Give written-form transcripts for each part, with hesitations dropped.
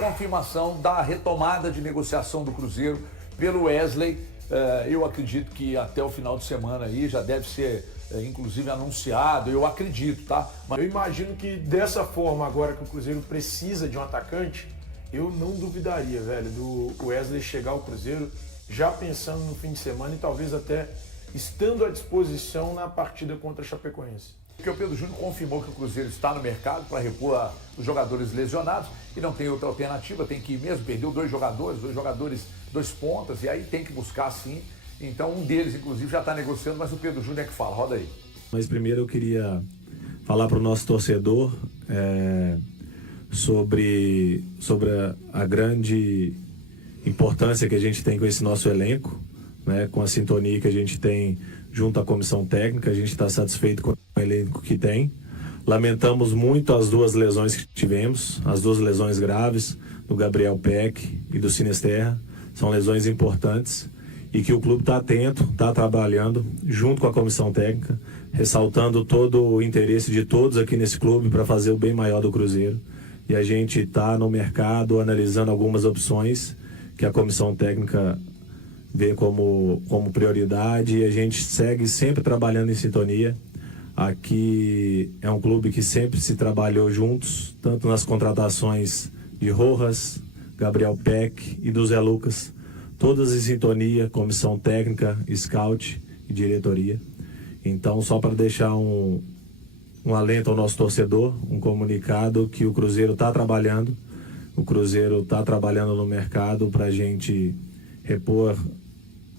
Confirmação da retomada de negociação do Cruzeiro pelo Wesley. Eu acredito que até o final de semana aí já deve ser, inclusive, anunciado. Eu acredito, tá? Eu imagino que dessa forma, agora que o Cruzeiro precisa de um atacante, eu não duvidaria, velho, do Wesley chegar ao Cruzeiro já pensando no fim de semana e talvez até estando à disposição na partida contra a Chapecoense. Porque o Pedro Júnior confirmou que o Cruzeiro está no mercado para repor os jogadores lesionados e não tem outra alternativa, tem que ir mesmo, perdeu dois jogadores, dois pontas, e aí tem que buscar sim. Então um deles, inclusive, já está negociando, mas o Pedro Júnior é que fala. Roda aí. Mas primeiro eu queria falar para o nosso torcedor sobre a grande importância que a gente tem com esse nosso elenco, né, com a sintonia que a gente tem junto à comissão técnica. A gente está satisfeito com o elenco que tem. Lamentamos muito as duas lesões que tivemos, as duas lesões graves do Gabriel Peck e do Sinisterra. São lesões importantes e que o clube está atento, está trabalhando junto com a comissão técnica, ressaltando todo o interesse de todos aqui nesse clube para fazer o bem maior do Cruzeiro. E a gente está no mercado analisando algumas opções que a comissão técnica vê como prioridade, e a gente segue sempre trabalhando em sintonia. Aqui é um clube que sempre se trabalhou juntos, tanto nas contratações de Rojas, Gabriel Peck e do Zé Lucas, todas em sintonia, comissão técnica, scout e diretoria. Então, só para deixar um alento ao nosso torcedor, um comunicado que o Cruzeiro está trabalhando, no mercado para a gente repor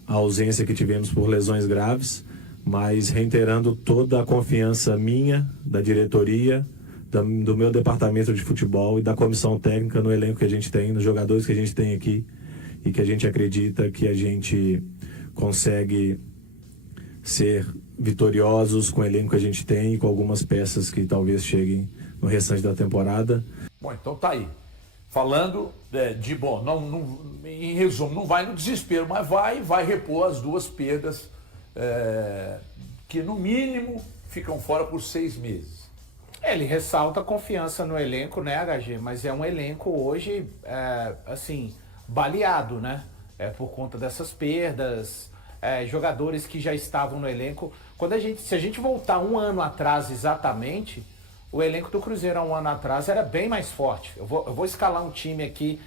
a ausência que tivemos por lesões graves, mas reiterando toda a confiança minha, da diretoria, do meu departamento de futebol e da comissão técnica no elenco que a gente tem, nos jogadores que a gente tem aqui, e que a gente acredita que a gente consegue ser vitoriosos com o elenco que a gente tem e com algumas peças que talvez cheguem no restante da temporada. Bom, então tá aí. Falando em resumo, não vai no desespero, mas vai repor as duas perdas que, no mínimo, ficam fora por 6 meses. Ele ressalta a confiança no elenco, né, HG? Mas é um elenco hoje, baleado, né? Por conta dessas perdas, jogadores que já estavam no elenco. Se a gente voltar um ano atrás exatamente, o elenco do Cruzeiro há um ano atrás era bem mais forte. Eu vou escalar um time aqui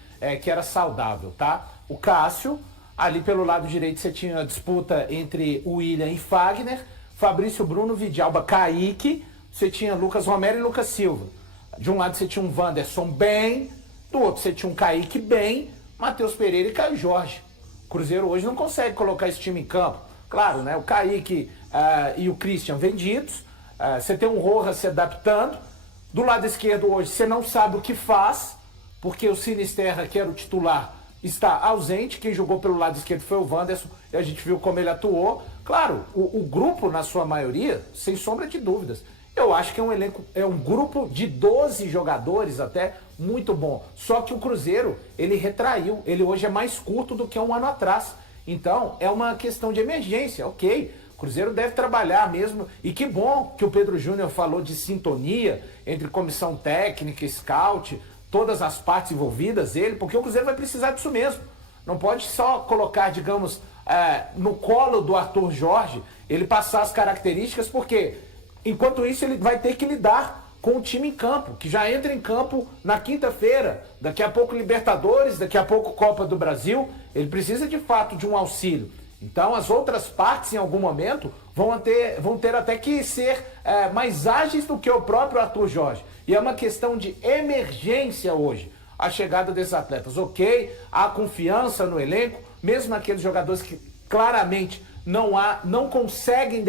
que era saudável, tá? O Cássio, ali pelo lado direito você tinha a disputa entre o William e Fagner, Fabrício Bruno, Vidalba, Kaique, você tinha Lucas Romero e Lucas Silva. De um lado você tinha um Wanderson bem, do outro você tinha um Kaique bem, Matheus Pereira e Caio Jorge. O Cruzeiro hoje não consegue colocar esse time em campo. Claro, né? O Kaique e o Christian vendidos. Você tem um Rojas se adaptando. Do lado esquerdo hoje você não sabe o que faz, porque o Sinisterra, que era o titular, está ausente. Quem jogou pelo lado esquerdo foi o Wanderson, e a gente viu como ele atuou. Claro, o grupo, na sua maioria, sem sombra de dúvidas, eu acho que é um grupo de 12 jogadores até muito bom. Só que o Cruzeiro, ele retraiu, ele hoje é mais curto do que um ano atrás. Então, é uma questão de emergência, ok. O Cruzeiro deve trabalhar mesmo, e que bom que o Pedro Júnior falou de sintonia entre comissão técnica, scout, todas as partes envolvidas, porque o Cruzeiro vai precisar disso mesmo. Não pode só colocar, digamos, no colo do Arthur Jorge, ele passar as características, porque enquanto isso ele vai ter que lidar com o time em campo, que já entra em campo na quinta-feira, daqui a pouco Libertadores, daqui a pouco Copa do Brasil, ele precisa de fato de um auxílio. Então as outras partes em algum momento vão ter até que ser mais ágeis do que o próprio Arthur Jorge. E é uma questão de emergência hoje, a chegada desses atletas. Ok, há confiança no elenco, mesmo aqueles jogadores que claramente não conseguem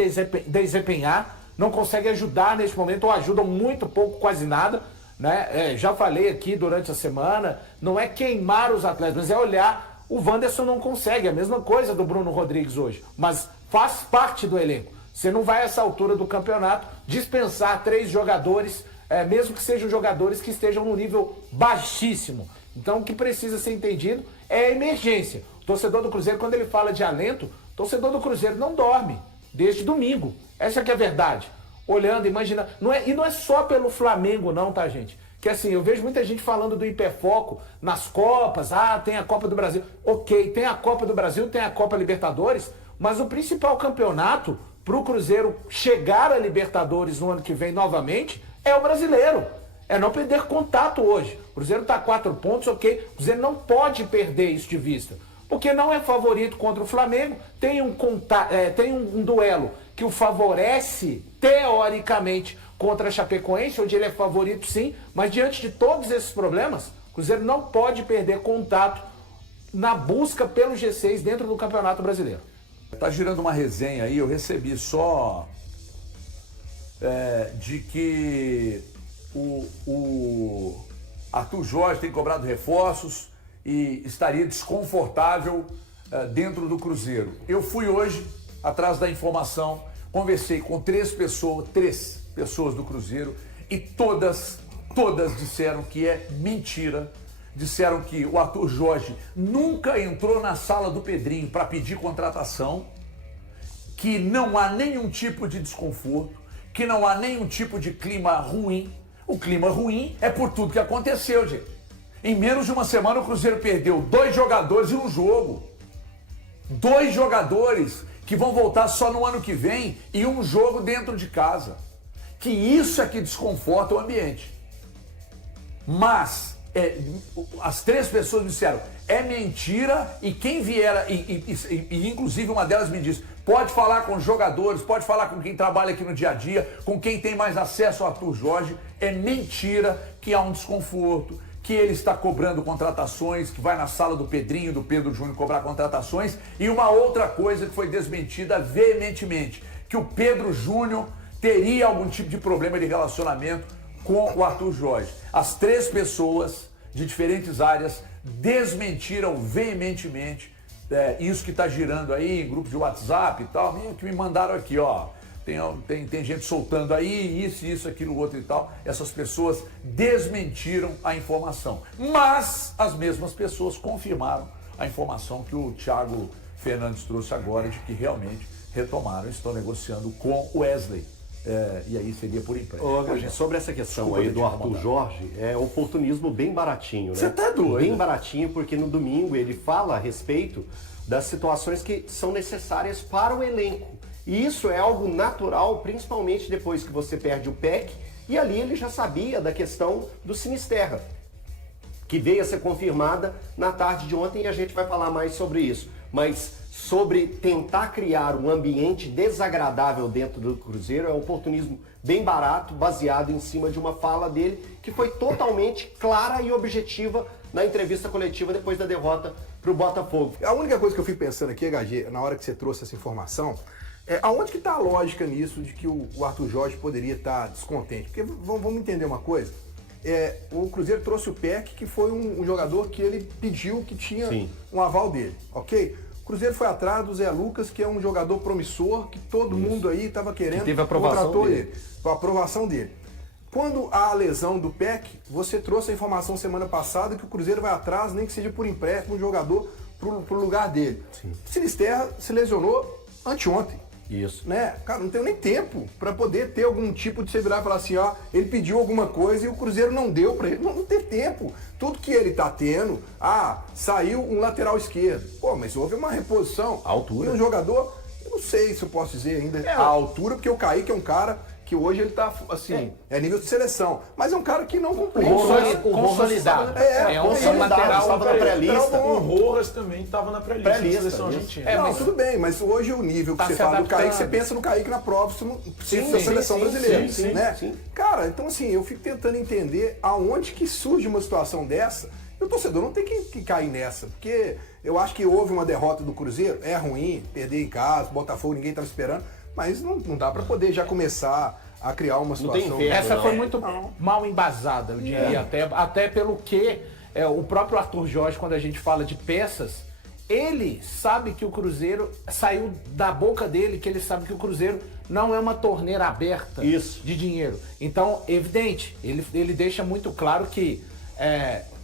desempenhar, não conseguem ajudar neste momento, ou ajudam muito pouco, quase nada, né? Já falei aqui durante a semana, não é queimar os atletas, mas é olhar. O Wanderson não consegue, a mesma coisa do Bruno Rodrigues hoje, mas faz parte do elenco. Você não vai a essa altura do campeonato dispensar 3 jogadores, mesmo que sejam jogadores que estejam no nível baixíssimo. Então o que precisa ser entendido é a emergência. O torcedor do Cruzeiro, quando ele fala de alento, o torcedor do Cruzeiro não dorme desde domingo. Essa que é a verdade. Olhando, imaginando. E não é só pelo Flamengo não, tá, gente? Que assim, eu vejo muita gente falando do hiperfoco nas Copas, tem a Copa do Brasil. Ok, tem a Copa do Brasil, tem a Copa Libertadores, mas o principal campeonato para o Cruzeiro chegar a Libertadores no ano que vem novamente é o brasileiro. É não perder contato hoje. O Cruzeiro está a 4 pontos, ok. O Cruzeiro não pode perder isso de vista. Porque não é favorito contra o Flamengo, tem um duelo que o favorece, teoricamente, contra a Chapecoense, onde ele é favorito sim, mas diante de todos esses problemas, o Cruzeiro não pode perder contato na busca pelo G6 dentro do Campeonato Brasileiro. Tá girando uma resenha aí, eu recebi só de que o Arthur Jorge tem cobrado reforços e estaria desconfortável dentro do Cruzeiro. Eu fui hoje atrás da informação, conversei com três pessoas do Cruzeiro e todas disseram que é mentira. Disseram que o Arthur Jorge nunca entrou na sala do Pedrinho para pedir contratação, que não há nenhum tipo de desconforto, que não há nenhum tipo de clima ruim. O clima ruim é por tudo que aconteceu, gente. Em menos de uma semana o Cruzeiro perdeu 2 jogadores em um jogo. 2 jogadores que vão voltar só no ano que vem e um jogo dentro de casa. Que isso é que desconforta o ambiente. Mas as 3 pessoas me disseram, é mentira, e quem vier, e inclusive uma delas me disse, pode falar com os jogadores, pode falar com quem trabalha aqui no dia a dia, com quem tem mais acesso ao Arthur Jorge, é mentira que há um desconforto, que ele está cobrando contratações, que vai na sala do Pedrinho, do Pedro Júnior cobrar contratações, e uma outra coisa que foi desmentida veementemente, que o Pedro Júnior teria algum tipo de problema de relacionamento com o Arthur Jorge. As 3 pessoas de diferentes áreas desmentiram veementemente isso que está girando aí em grupo de WhatsApp e tal, que me mandaram aqui, ó. Tem gente soltando aí, isso, aquilo, outro e tal. Essas pessoas desmentiram a informação. Mas as mesmas pessoas confirmaram a informação que o Thiago Fernandes trouxe agora, de que realmente retomaram, estão negociando com o Wesley. E aí seria por empréstimo. Sobre essa questão aí do Arthur Jorge, é oportunismo bem baratinho, né? Você tá doido? Bem baratinho, porque no domingo ele fala a respeito das situações que são necessárias para o elenco. E isso é algo natural, principalmente depois que você perde o PEC, e ali ele já sabia da questão do Sinisterra, que veio a ser confirmada na tarde de ontem, e a gente vai falar mais sobre isso. Mas sobre tentar criar um ambiente desagradável dentro do Cruzeiro é um oportunismo bem barato, baseado em cima de uma fala dele, que foi totalmente clara e objetiva na entrevista coletiva depois da derrota para o Botafogo. A única coisa que eu fico pensando aqui, HG, na hora que você trouxe essa informação, aonde que está a lógica nisso de que o Arthur Jorge poderia estar descontente? Porque vamos entender uma coisa, o Cruzeiro trouxe o PEC, que foi um jogador que ele pediu, que tinha um aval dele, ok? O Cruzeiro foi atrás do Zé Lucas, que é um jogador promissor, que todo mundo aí estava querendo, teve a aprovação dele. A aprovação dele. Quando há a lesão do PEC, você trouxe a informação semana passada que o Cruzeiro vai atrás, nem que seja por empréstimo, um jogador pro lugar dele. Sim. Sinisterra se lesionou anteontem. Isso. Né? Cara, não tenho nem tempo para poder ter algum tipo de você virar e falar assim, ó, ele pediu alguma coisa e o Cruzeiro não deu para ele. Não tem tempo. Tudo que ele tá tendo, saiu um lateral esquerdo. Pô, mas houve uma reposição. A altura. E um jogador, eu não sei se eu posso dizer ainda a altura, porque o Kaique é um cara que hoje ele tá, assim, é nível de seleção. Mas é um cara que não cumpriu. Consolidado. Um lateral estava na pré-lista. O Rojas também estava na pré-lista da seleção argentina. Não, tudo bem, mas hoje o nível que você fala do Kaique, você pensa no Kaique na próxima da seleção brasileira. Sim. Cara, então assim, eu fico tentando entender aonde que surge uma situação dessa. E o torcedor não tem que cair nessa, porque eu acho que houve uma derrota do Cruzeiro, é ruim, perder em casa, Botafogo, ninguém estava esperando, mas não dá para poder já começar a criar uma situação. Essa foi muito mal embasada, eu diria, até pelo que o próprio Arthur Jorge, quando a gente fala de peças, ele sabe que o Cruzeiro, saiu da boca dele, que ele sabe que o Cruzeiro não é uma torneira aberta de dinheiro. Então, evidente, ele deixa muito claro que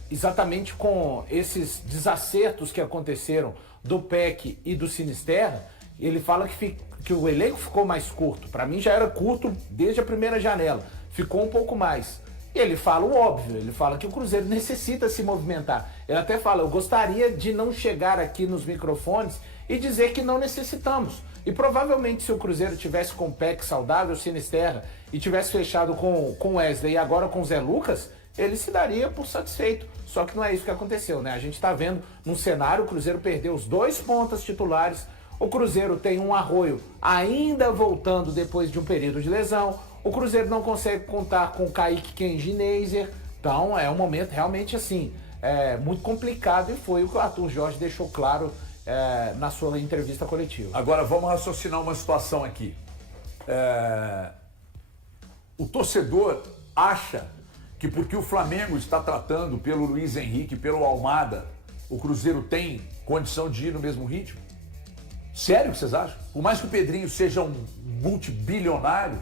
exatamente com esses desacertos que aconteceram do PEC e do Sinisterra, ele fala que o elenco ficou mais curto. Para mim já era curto desde a primeira janela. Ficou um pouco mais. E ele fala o óbvio, ele fala que o Cruzeiro necessita se movimentar. Ele até fala, eu gostaria de não chegar aqui nos microfones e dizer que não necessitamos. E provavelmente se o Cruzeiro tivesse com o PEC saudável, Sinisterra, e tivesse fechado com o Wesley e agora com o Zé Lucas, ele se daria por satisfeito. Só que não é isso que aconteceu, né? A gente tá vendo num cenário, o Cruzeiro perdeu os 2 pontas titulares, o Cruzeiro tem um Arroio ainda voltando depois de um período de lesão, o Cruzeiro não consegue contar com o Kaique Kenji Neiser, então é um momento realmente assim, muito complicado e foi o que o Arthur Jorge deixou claro na sua entrevista coletiva. Agora vamos raciocinar uma situação aqui. O torcedor acha que porque o Flamengo está tratando pelo Luiz Henrique, pelo Almada, o Cruzeiro tem condição de ir no mesmo ritmo? Sério que vocês acham? Por mais que o Pedrinho seja um multibilionário,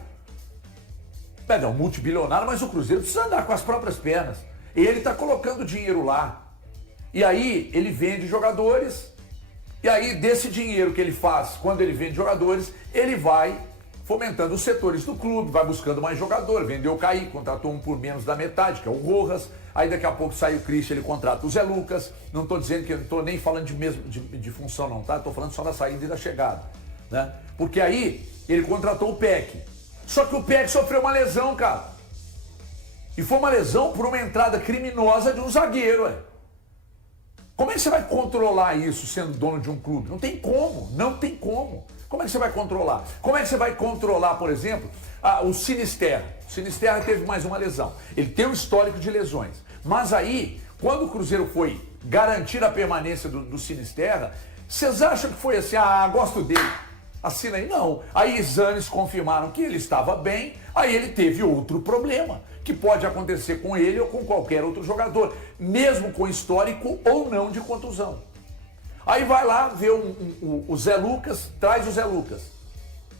mas o Cruzeiro precisa andar com as próprias pernas. Ele está colocando dinheiro lá. E aí ele vende jogadores. E aí desse dinheiro que ele faz, quando ele vende jogadores, ele vai fomentando os setores do clube, vai buscando mais jogador. Vendeu o Kaique, contratou um por menos da metade, que é o Rojas. Aí daqui a pouco sai o Christian, ele contrata o Zé Lucas. Não estou dizendo que eu não estou nem falando de função não, tá? Estou falando só da saída e da chegada, né? Porque aí ele contratou o PEC. Só que o PEC sofreu uma lesão, cara. E foi uma lesão por uma entrada criminosa de um zagueiro, ué. Como é que você vai controlar isso sendo dono de um clube? Não tem como, não tem como. Como é que você vai controlar? Como é que você vai controlar, por exemplo, o Sinisterra? O Sinisterra teve mais uma lesão. Ele tem um histórico de lesões. Mas aí, quando o Cruzeiro foi garantir a permanência do Sinisterra, vocês acham que foi assim, gosto dele, assina aí? Não. Aí exames confirmaram que ele estava bem, aí ele teve outro problema, que pode acontecer com ele ou com qualquer outro jogador, mesmo com histórico ou não de contusão. Aí vai lá ver o Zé Lucas, traz o Zé Lucas.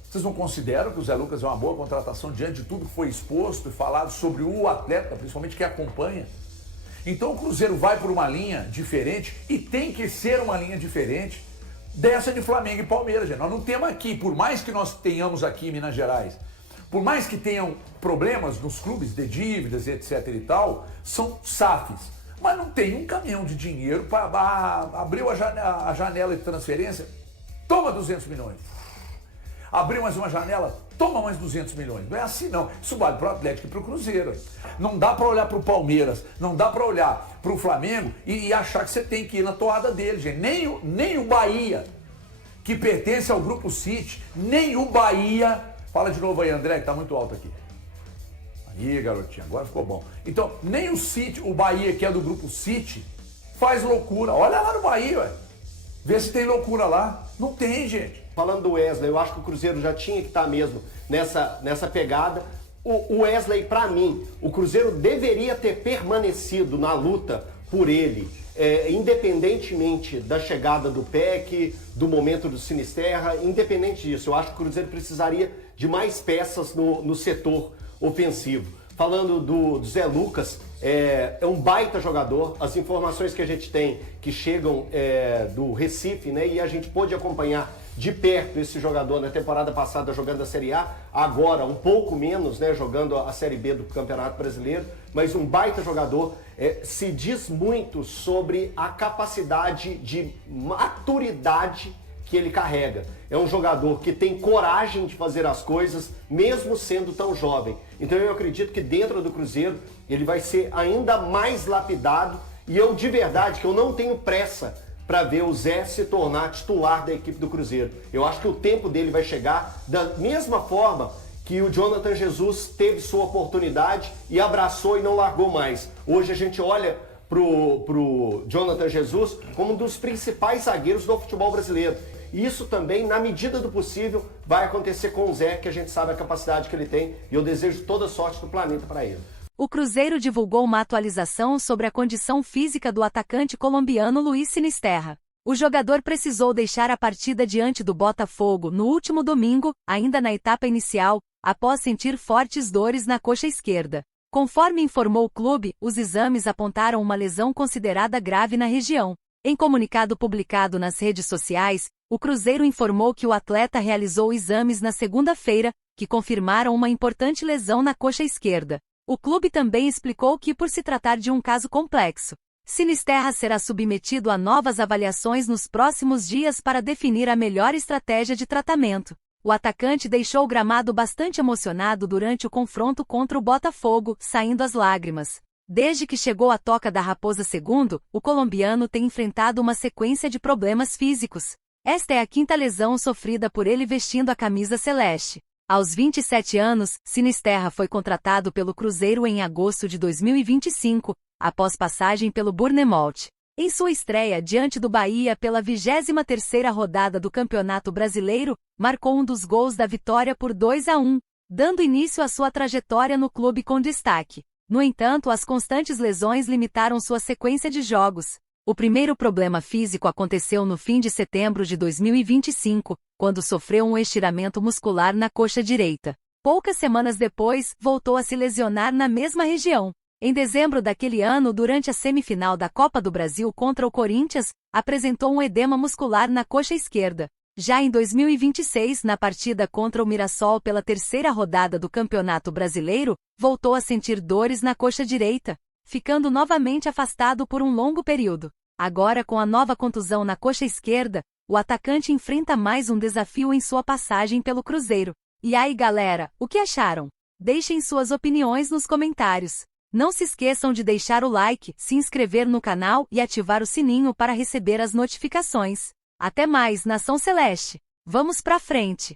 Vocês não consideram que o Zé Lucas é uma boa contratação diante de tudo que foi exposto e falado sobre o atleta, principalmente que acompanha? Então o Cruzeiro vai por uma linha diferente e tem que ser uma linha diferente dessa de Flamengo e Palmeiras, gente. Nós não temos aqui, por mais que nós tenhamos aqui em Minas Gerais, por mais que tenham problemas nos clubes de dívidas, etc e tal, são SAFs. Mas não tem um caminhão de dinheiro para abriu a janela de transferência, toma 200 milhões. Abriu mais uma janela, toma mais 200 milhões. Não é assim não. Isso vale para o Atlético e para o Cruzeiro. Não dá para olhar para o Palmeiras, não dá para olhar para o Flamengo e achar que você tem que ir na toada dele, gente. Nem o Bahia, que pertence ao Grupo City, nem o Bahia... Fala de novo aí, André, que tá muito alto aqui. Aí, garotinho, agora ficou bom. Então, nem o City, o Bahia, que é do Grupo City, faz loucura. Olha lá no Bahia, ué. Vê se tem loucura lá. Não tem, gente. Falando do Wesley, eu acho que o Cruzeiro já tinha que estar mesmo nessa pegada. O Wesley, pra mim, o Cruzeiro deveria ter permanecido na luta por ele, independentemente da chegada do PEC, do momento do Sinisterra, independente disso. Eu acho que o Cruzeiro precisaria de mais peças no setor ofensivo. Falando do Zé Lucas, é um baita jogador. As informações que a gente tem que chegam do Recife, né? E a gente pôde acompanhar de perto esse jogador na temporada passada jogando a Série A, agora um pouco menos, né? Jogando a Série B do Campeonato Brasileiro, mas um baita jogador. Se diz muito sobre a capacidade de maturidade que ele carrega. É um jogador que tem coragem de fazer as coisas, mesmo sendo tão jovem. Então eu acredito que dentro do Cruzeiro ele vai ser ainda mais lapidado, e eu de verdade que eu não tenho pressa para ver o Zé se tornar titular da equipe do Cruzeiro. Eu acho que o tempo dele vai chegar da mesma forma que o Jonathan Jesus teve sua oportunidade e abraçou e não largou mais. Hoje a gente olha pro Jonathan Jesus como um dos principais zagueiros do futebol brasileiro. E isso também, na medida do possível, vai acontecer com o Zé, que a gente sabe a capacidade que ele tem, e eu desejo toda a sorte do planeta para ele. O Cruzeiro divulgou uma atualização sobre a condição física do atacante colombiano Luiz Sinisterra. O jogador precisou deixar a partida diante do Botafogo no último domingo, ainda na etapa inicial, após sentir fortes dores na coxa esquerda. Conforme informou o clube, os exames apontaram uma lesão considerada grave na região. Em comunicado publicado nas redes sociais, o Cruzeiro informou que o atleta realizou exames na segunda-feira, que confirmaram uma importante lesão na coxa esquerda. O clube também explicou que, por se tratar de um caso complexo, Sinisterra será submetido a novas avaliações nos próximos dias para definir a melhor estratégia de tratamento. O atacante deixou o gramado bastante emocionado durante o confronto contra o Botafogo, saindo as lágrimas. Desde que chegou à Toca da Raposa II, o colombiano tem enfrentado uma sequência de problemas físicos. Esta é a 5ª lesão sofrida por ele vestindo a camisa celeste. Aos 27 anos, Sinisterra foi contratado pelo Cruzeiro em agosto de 2025, após passagem pelo Bournemouth. Em sua estreia diante do Bahia pela 23ª rodada do Campeonato Brasileiro, marcou um dos gols da vitória por 2-1, dando início à sua trajetória no clube com destaque. No entanto, as constantes lesões limitaram sua sequência de jogos. O primeiro problema físico aconteceu no fim de setembro de 2025, quando sofreu um estiramento muscular na coxa direita. Poucas semanas depois, voltou a se lesionar na mesma região. Em dezembro daquele ano, durante a semifinal da Copa do Brasil contra o Corinthians, apresentou um edema muscular na coxa esquerda. Já em 2026, na partida contra o Mirassol pela 3ª rodada do Campeonato Brasileiro, voltou a sentir dores na coxa direita, ficando novamente afastado por um longo período. Agora, com a nova contusão na coxa esquerda, o atacante enfrenta mais um desafio em sua passagem pelo Cruzeiro. E aí, galera, o que acharam? Deixem suas opiniões nos comentários. Não se esqueçam de deixar o like, se inscrever no canal e ativar o sininho para receber as notificações. Até mais, Nação Celeste! Vamos pra frente!